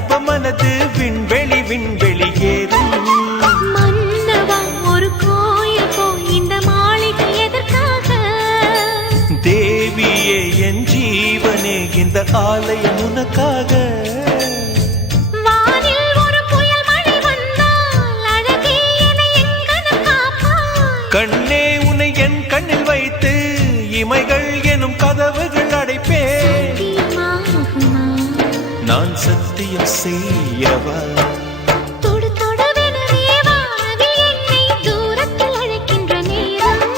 வாலிப மனது விண்வெளி விண்வெளி ஏறும். மன்னவா ஒரு கோயில் போய் இந்த மாளிகை எதற்காக? தேவியே என் ஜீவனே இந்த ஆலயம் உனக்காக. வானில் ஒரு புயல் மழை வந்தால் அழகே என்னை எங்கனம் காப்பாய். கண்ணே உன்னை என் கண்ணில் வைத்து இமைகள் எனும் கதவுகள் அடைப்பேன். சத்தியமாகுமா? நான் சத்தியம் செய்யவா? தொடு தொடுவெனவே வானவில் என்னை தூரத்தில் அழைக்கின்ற நேரம்.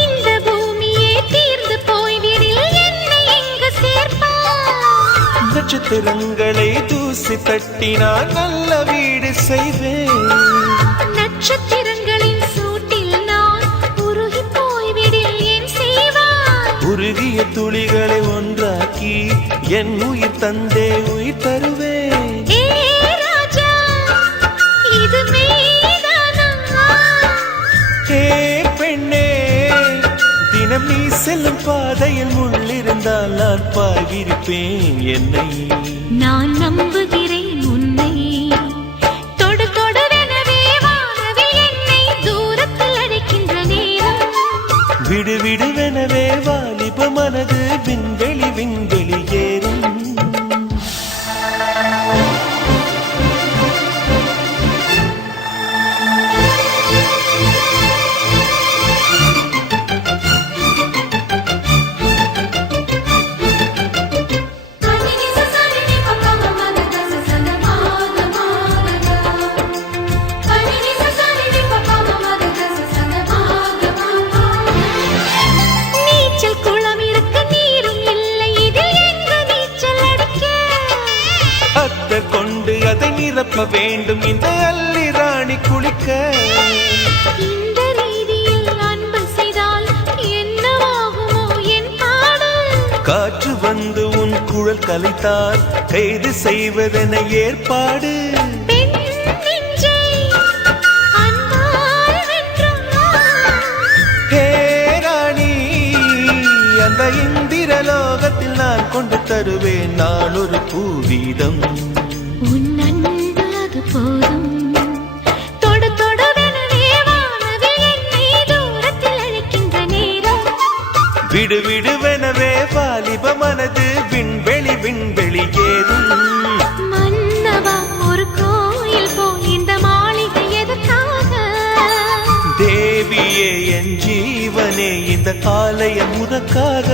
இந்த பூமியே தீர்ந்து போய்விடில் என்னை எங்கு சேர்ப்பாய்? நட்சத்திரங்களை தூசி தட்டினால் நல்ல வீடு செய்வேன். நட்சத்திரங்களின் சூட்டில் நான் உருகி போய்விடில் என் செய்வாய்? உருகிய துளிகளை ஒன்றாக்கி என் உயிர் தந்தே உயிர் தருவேன். ஏ ராஜா, இது மெய்தானா? ஏ பெண்ணே, தினம் நீ செல்லும் பாதையில் முள்ளிருந்தால் நான் பாகிருப்பேன் என்னை. நான் நம்புகிறேன் உன்னை. தொடு தொடுவெனவே வானவில் என்னை தூரத்தில் அழைக்கின்ற நேரம். விடு விடுவெனவே வாலிப மனது விண்வெளி விண்வெளி ஏறும். நீச்சல் குளம் இருக்கு, நீரும் இல்லை, இதில் எங்கு நீச்சல் அடிக்க? அத்தர் கொண்டு அதை நிரப்ப வேண்டும் இந்த அல்லி ராணி குளிக்க. இந்த ரீதியில் அன்பு செய்தால் என்னவாகுமோ என் பாடல்? காற்று வந்து உன் குழல் கலைத்தால் கைது செய்வதென ஏற்பாடு. பெண் நெஞ்சை அன்பால் வென்றாய். ஹே ராணி, அந்த இந்திரலோகத்தில் நான் கொண்டு தருவேன் நான் ஒரு பூவீதம். உன் அன்பு அது போதும். தொடு தொடுவெனவே வானவில் என்னை தூரத்தில் அழைக்கின்ற நேரம். விடு விடுவெனவே வாலிப மனது விண்வெளி விண்வெளி ஏறும். மன்னவா ஒரு கோயில் போய் இந்த மாளிகை எதற்காக? தேவியே என் ஜீவனே இந்த ஆலயம் உனக்காக.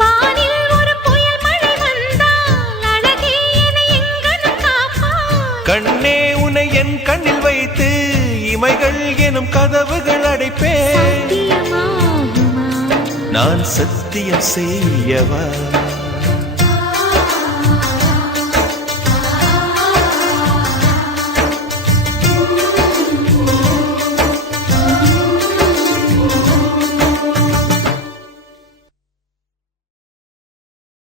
வானில் ஒரு புயல் மழை வந்தால் அழகே என்னை எங்கனம் காப்பாய். கண்ணே உன்னை என் கண்ணில் வைத்து இமைகள் எனும் கதவுகள் அடைப்பேன். சத்தியமாகுமா? நான் சத்தியம் செய்யவா?